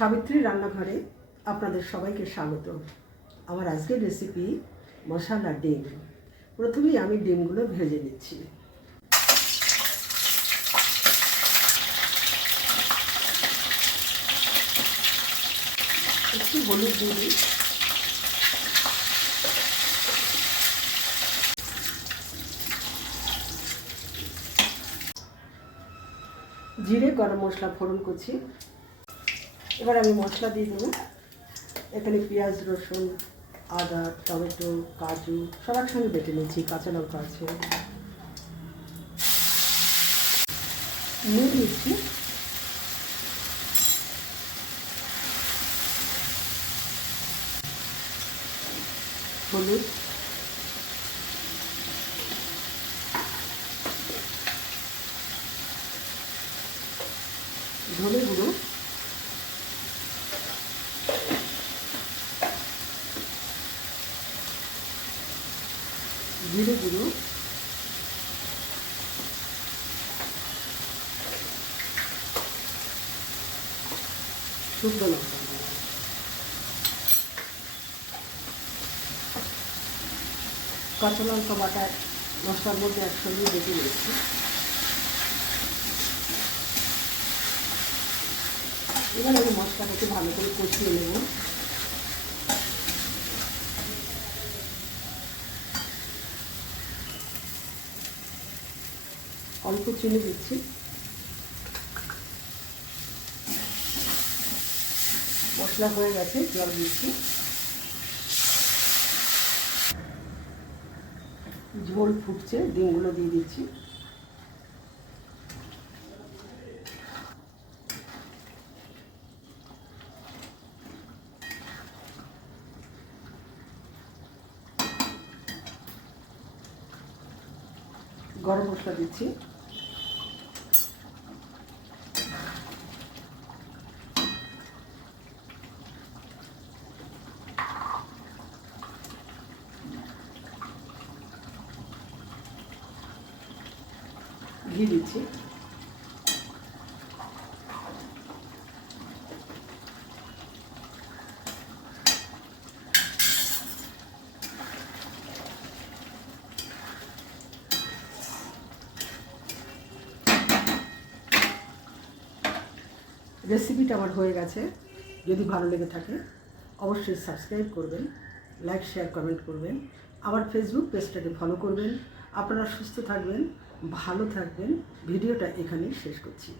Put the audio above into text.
সাবিত্রী রান্নাঘরে আপনাদের সবাইকে স্বাগত। আমার আজকের রেসিপি মশলা ডিম। প্রথমেই আমি ডিমগুলো ভেজে নিচ্ছি। একটু হলুদ দিয়ে দিই, জিরে গরম মশলা ফোড়ন করছি। এবার আমি মশলা দিয়ে দেবো। এখানে পেঁয়াজ, রসুন, আদা, টমেটো, কাজু সব একসঙ্গে বেটে নিচ্ছি, কাঁচা লঙ্কা আছে, নুন দিচ্ছি, হলুদ, ধনে গুঁড়ো, জিরে গুঁড়ো, শুকনো লঙ্কা, কাঁচা লঙ্কা বাটা মশলার মধ্যে একসঙ্গে বেটে নিয়েছি। এবার আমি মশলাটাকে ভালো করে কষিয়ে নেব। অল্প চিনি দিচ্ছি, মশলা হয়ে গেছে, জল দিচ্ছি। ঝোল ফুটছে, ডিমগুলো দিয়ে দিচ্ছি। গরম মশলা দিচ্ছি, ঘি দিচ্ছি, রেসিপিটা আমার হয়ে গেছে। যদি ভালো লেগে থাকে অবশ্যই সাবস্ক্রাইব করবেন, লাইক, শেয়ার, কমেন্ট করবেন। আমার ফেসবুক পেজটাকে ফলো করবেন। আপনারা সুস্থ থাকবেন, ভালো থাকবেন। ভিডিওটা এখানেই শেষ করছি।